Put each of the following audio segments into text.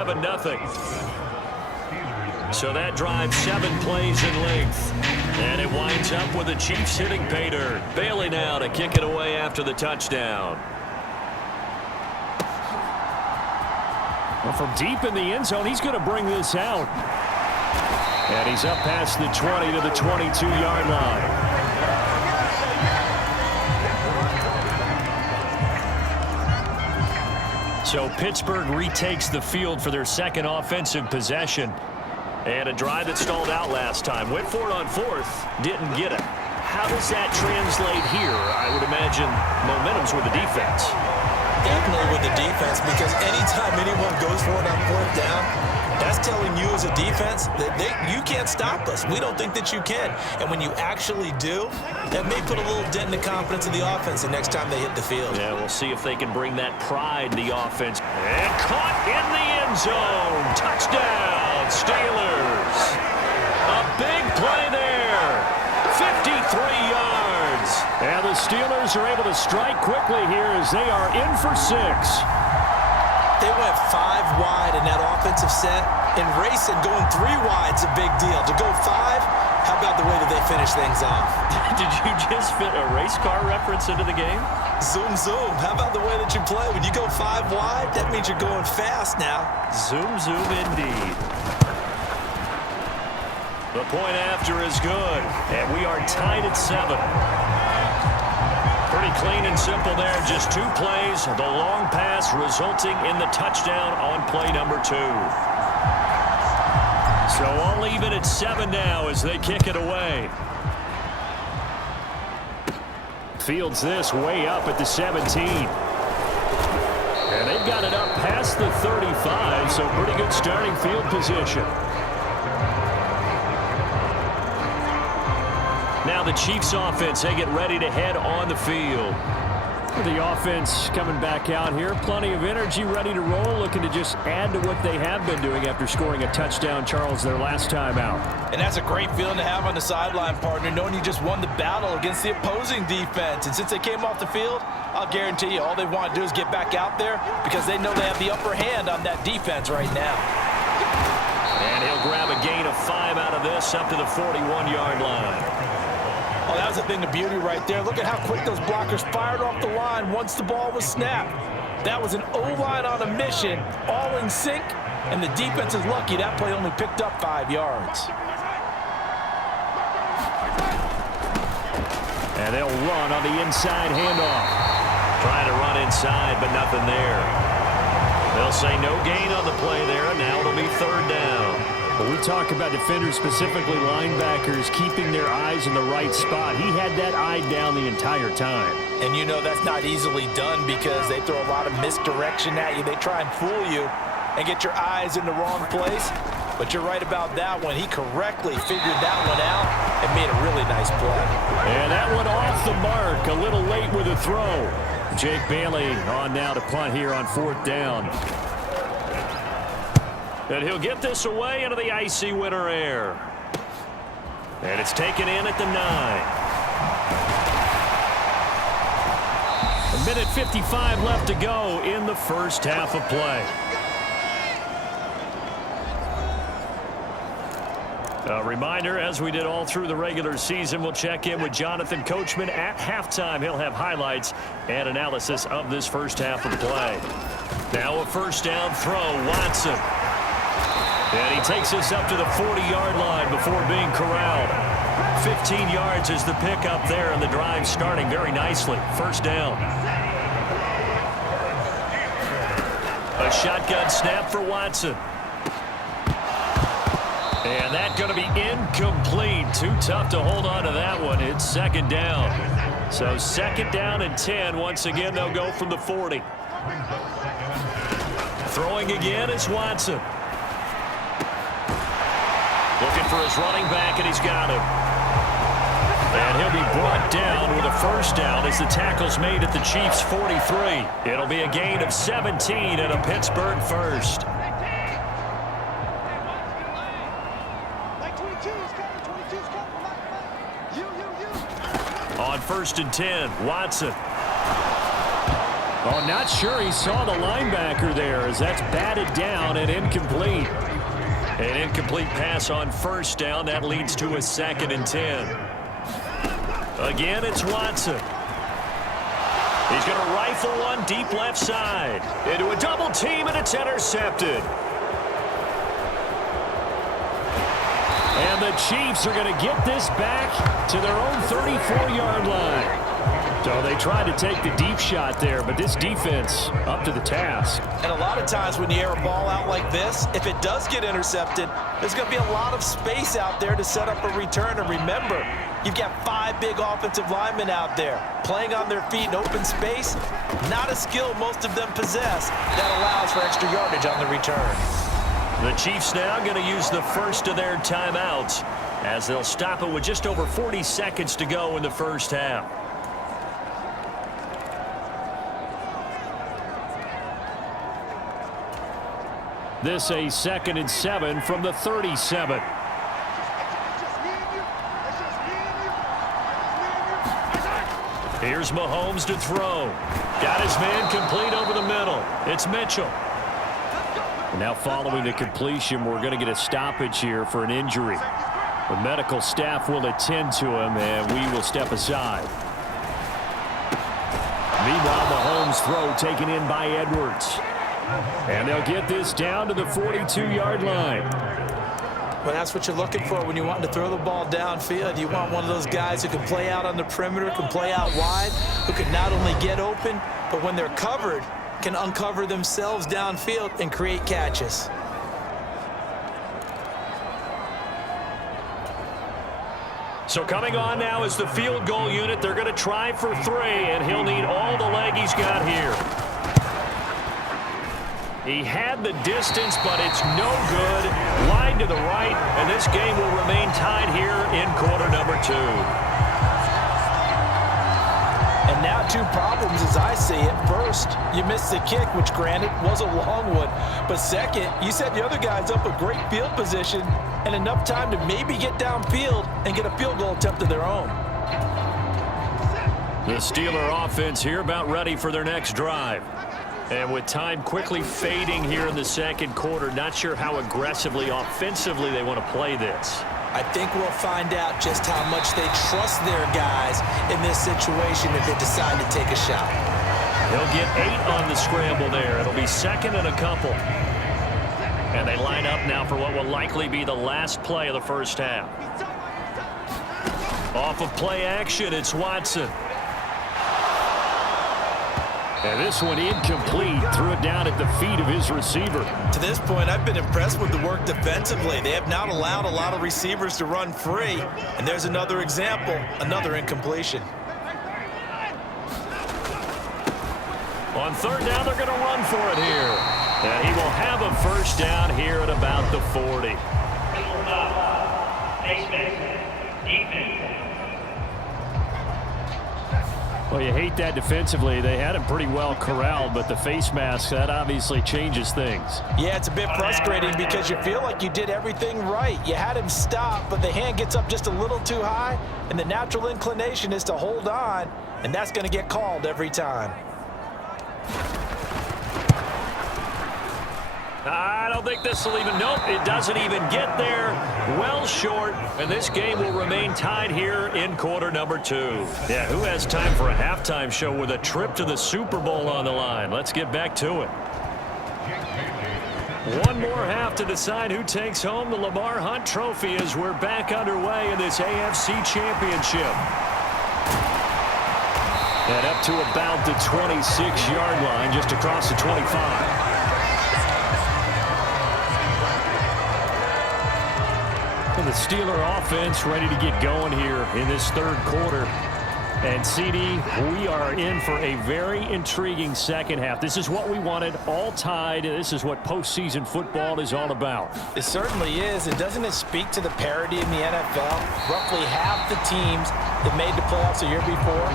7-0. So that drive 7 plays in length. And it winds up with the Chiefs hitting pay dirt. Bailey now to kick it away after the touchdown. Well, from deep in the end zone, he's going to bring this out. And he's up past the 20 to the 22-yard line. So Pittsburgh retakes the field for their second offensive possession. And a drive that stalled out last time. Went for it on fourth. Didn't get it. How does that translate here? I would imagine momentum's with the defense. Definitely with the defense, because anytime anyone goes for it on fourth down, that's telling you as a defense that you can't stop us. We don't think that you can. And when you actually do, that may put a little dent in the confidence of the offense the next time they hit the field. Yeah, we'll see if they can bring that pride in the offense. And caught in the end zone. Touchdown, Steelers. A big play there. 53 yards. And the Steelers are able to strike quickly here as they are in for 6. They went 5 wide in that offensive set, and Ray said going 3 wide's a big deal. To go 5, how about the way that they finish things off? Did you just fit a race car reference into the game? Zoom, zoom. How about the way that you play? When you go 5 wide, that means you're going fast now. Zoom, zoom indeed. The point after is good, and we are tied at 7. Pretty clean and simple there. Just 2 plays. The long pass resulting in the touchdown on play number 2. So all even at 7 now as they kick it away. Fields this way up at the 17. And they've got it up past the 35, so pretty good starting field position. Now the Chiefs offense, they get ready to head on the field. The offense coming back out here. Plenty of energy, ready to roll, looking to just add to what they have been doing after scoring a touchdown, Charles, their last time out. And that's a great feeling to have on the sideline, partner, knowing you just won the battle against the opposing defense. And since they came off the field, I'll guarantee you all they want to do is get back out there because they know they have the upper hand on that defense right now. And he'll grab a gain of 5 out of this up to the 41-yard line. Oh, that was a thing of beauty right there. Look at how quick those blockers fired off the line once the ball was snapped. That was an O-line on a mission, all in sync, and the defense is lucky that play only picked up 5 yards. And they'll run on the inside handoff. Trying to run inside, but nothing there. They'll say no gain on the play there, and now it'll be 3rd down. When we talk about defenders, specifically linebackers, keeping their eyes in the right spot, he had that eye down the entire time. And you know that's not easily done because they throw a lot of misdirection at you. They try and fool you and get your eyes in the wrong place. But you're right about that one. He correctly figured that one out and made a really nice play. And that one off the mark, a little late with a throw. Jake Bailey on now to punt here on 4th down. And he'll get this away into the icy winter air. And it's taken in at the 9. 1:55 left to go in the first half of play. A reminder, as we did all through the regular season, we'll check in with Jonathan Coachman at halftime. He'll have highlights and analysis of this first half of play. Now a first down throw, Watson. And he takes us up to the 40-yard line before being corralled. 15 yards is the pickup there, and the drive starting very nicely. First down. A shotgun snap for Watson. And that's going to be incomplete. Too tough to hold on to that one. It's 2nd down. So 2nd down and 10. Once again, they'll go from the 40. Throwing again is Watson. Looking for his running back, and he's got him. And he'll be brought down with a first down as the tackle's made at the Chiefs' 43. It'll be a gain of 17 and a Pittsburgh first. On 1st and 10, Watson. Oh, not sure he saw the linebacker there as that's batted down and incomplete. An incomplete pass on first down. That leads to a 2nd and 10. Again, it's Watson. He's going to rifle one deep left side. Into a double team, and it's intercepted. And the Chiefs are going to get this back to their own 34-yard line. So they tried to take the deep shot there, but this defense up to the task. And a lot of times when you air a ball out like this, if it does get intercepted, there's going to be a lot of space out there to set up a return. And remember, you've got 5 big offensive linemen out there playing on their feet in open space. Not a skill most of them possess that allows for extra yardage on the return. The Chiefs now going to use the first of their timeouts as they'll stop it with just over 40 seconds to go in the first half. This a 2nd and 7 from the 37. Here's Mahomes to throw. Got his man complete over the middle. It's Mitchell. And now following the completion, we're going to get a stoppage here for an injury. The medical staff will attend to him, and we will step aside. Meanwhile, Mahomes' throw taken in by Edwards. And they'll get this down to the 42-yard line. Well, that's what you're looking for when you want to throw the ball downfield. You want one of those guys who can play out on the perimeter, can play out wide, who can not only get open, but when they're covered, can uncover themselves downfield and create catches. So coming on now is the field goal unit. They're going to try for 3, and he'll need all the leg he's got here. He had the distance, but it's no good. Wide to the right, and this game will remain tied here in quarter number 2. And now 2 problems as I see it. First, you missed the kick, which granted was a long one. But second, you set the other guys up a great field position and enough time to maybe get downfield and get a field goal attempt of their own. The Steeler offense here about ready for their next drive. And with time quickly fading here in the second quarter, not sure how aggressively, offensively they want to play this. I think we'll find out just how much they trust their guys in this situation if they decide to take a shot. They'll get 8 on the scramble there. It'll be 2nd and a couple. And they line up now for what will likely be the last play of the first half. Off of play action, it's Watson. And this one incomplete. Threw it down at the feet of his receiver. To this point, I've been impressed with the work defensively. They have not allowed a lot of receivers to run free. And there's another example, another incompletion. On 3rd down, they're going to run for it here. And he will have a first down here at about the 40. Well, you hate that defensively. They had him pretty well corralled, but the face mask, that obviously changes things. Yeah, it's a bit frustrating because you feel like you did everything right. You had him stop, but the hand gets up just a little too high, and the natural inclination is to hold on, and that's going to get called every time. I don't think this will even, nope, it doesn't even get there. Well short, and this game will remain tied here in quarter number 2. Yeah, who has time for a halftime show with a trip to the Super Bowl on the line? Let's get back to it. One more half to decide who takes home the Lamar Hunt Trophy as we're back underway in this AFC Championship. And up to about the 26-yard line, just across the 25. The Steeler offense ready to get going here in this 3rd quarter. And, CD, we are in for a very intriguing second half. This is what we wanted, all tied. This is what postseason football is all about. It certainly is. And doesn't it speak to the parity in the NFL? Roughly half the teams that made the playoffs the year before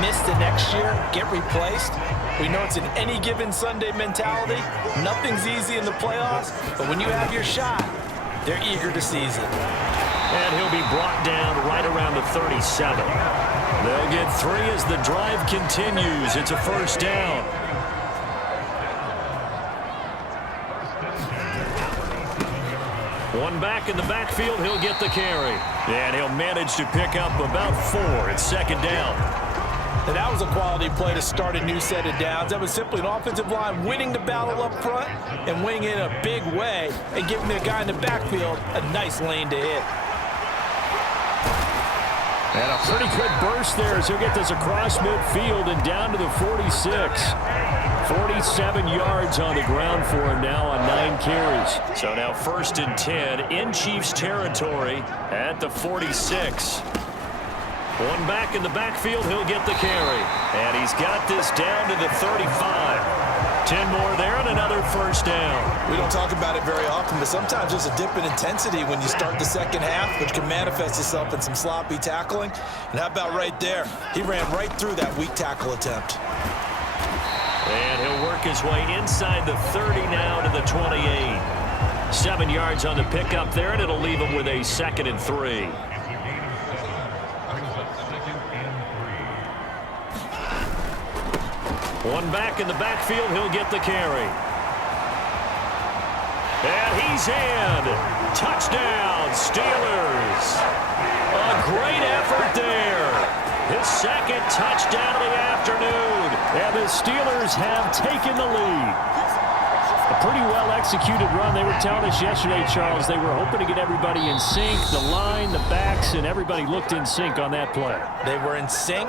miss the next year, get replaced. We know it's an any given Sunday mentality. Nothing's easy in the playoffs, but when you have your shot, they're eager to seize it. And he'll be brought down right around the 37. They'll get 3 as the drive continues. It's a first down. One back in the backfield, he'll get the carry. And he'll manage to pick up about 4. It's second down. And that was a quality play to start a new set of downs. That was simply an offensive line winning the battle up front and winning in a big way and giving the guy in the backfield a nice lane to hit. And a pretty good burst there as he'll get this across midfield and down to the 46. 47 yards on the ground for him now on 9 carries. So now 1st and 10 in Chiefs territory at the 46. One back in the backfield, he'll get the carry. And he's got this down to the 35. 10 more there and another first down. We don't talk about it very often, but sometimes there's a dip in intensity when you start the second half, which can manifest itself in some sloppy tackling. And how about right there? He ran right through that weak tackle attempt. And he'll work his way inside the 30 now to the 28. 7 yards on the pickup there, and it'll leave him with a 2nd and 3. One back in the backfield, he'll get the carry. And he's in. Touchdown, Steelers. A great effort there. His 2nd touchdown of the afternoon. And the Steelers have taken the lead. A pretty well-executed run. They were telling us yesterday, Charles, they were hoping to get everybody in sync. The line, the backs, and everybody looked in sync on that play. They were in sync,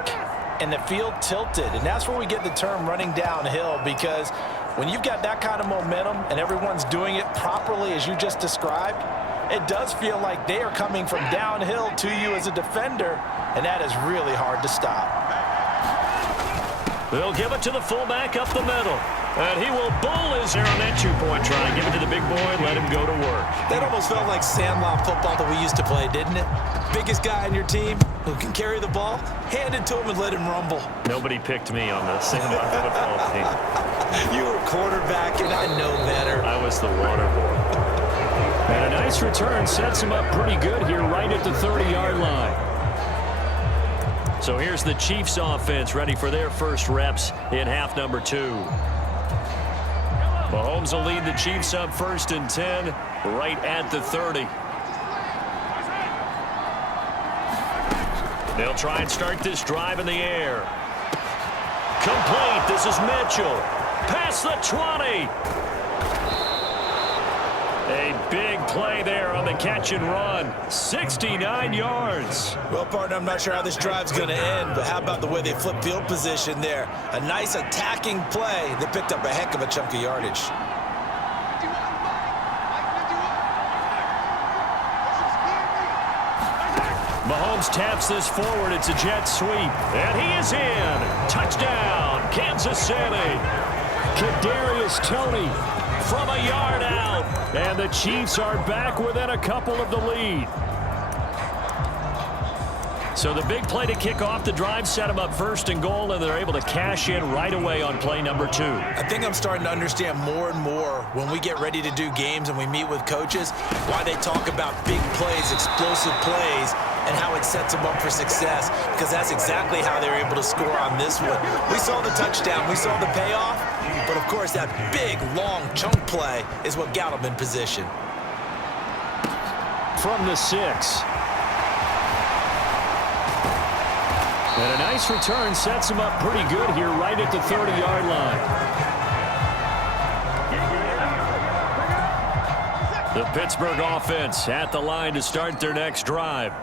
and the field tilted. And that's where we get the term running downhill, because when you've got that kind of momentum and everyone's doing it properly as you just described, it does feel like they are coming from downhill to you as a defender, and that is really hard to stop. They'll give it to the fullback up the middle. And he will bull his hair on that 2-point try. Give it to the big boy, let him go to work. That almost felt like Sandlot football that we used to play, didn't it? Biggest guy on your team who can carry the ball, hand it to him and let him rumble. Nobody picked me on the Sandlot football team. You were quarterback, and I know better. I was the water boy. And a nice return sets him up pretty good here right at the 30-yard line. So here's the Chiefs offense ready for their first reps in half number 2. Mahomes will lead the Chiefs up 1st and 10 right at the 30. They'll try and start this drive in the air. Complete. This is Mitchell. Past the 20. A big play there on the catch and run. 69 yards. Well, partner, I'm not sure how this drive's going to end, but how about the way they flip field position there? A nice attacking play. They picked up a heck of a chunk of yardage. Mahomes taps this forward. It's a jet sweep. And he is in. Touchdown, Kansas City. Kadarius Toney from a yard out. And the Chiefs are back within a couple of the lead. So the big play to kick off the drive set them up 1st and goal, and they're able to cash in right away on play number 2. I think I'm starting to understand more and more when we get ready to do games and we meet with coaches why they talk about big plays, explosive plays, and how it sets them up for success, because that's exactly how they're able to score on this one. We saw the touchdown. We saw the payoff. But, of course, that big, long chunk play is what got them in position. From the 6. And a nice return sets him up pretty good here right at the 30-yard line. The Pittsburgh offense at the line to start their next drive.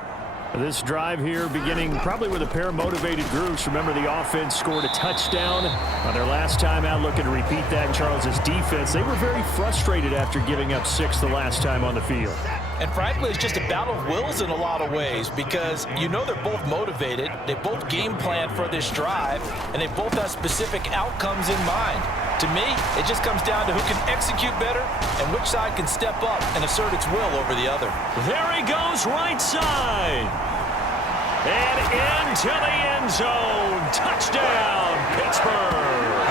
This drive here beginning probably with a pair of motivated groups. Remember, the offense scored a touchdown on their last time out, looking to repeat that in Charles's defense. They were very frustrated after giving up 6 the last time on the field. And frankly, it's just a battle of wills in a lot of ways, because you know they're both motivated, they both game plan for this drive, and they both have specific outcomes in mind. To me, it just comes down to who can execute better and which side can step up and assert its will over the other. There he goes, right side. And into the end zone. Touchdown, Pittsburgh.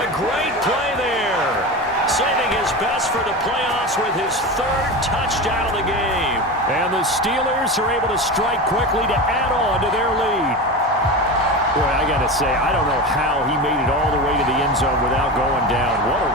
A great play there. Saving his best for the playoffs with his 3rd touchdown of the game. And the Steelers are able to strike quickly to add on to their lead. Boy, I got to say, I don't know how he made it all the way to the end zone without going down. What a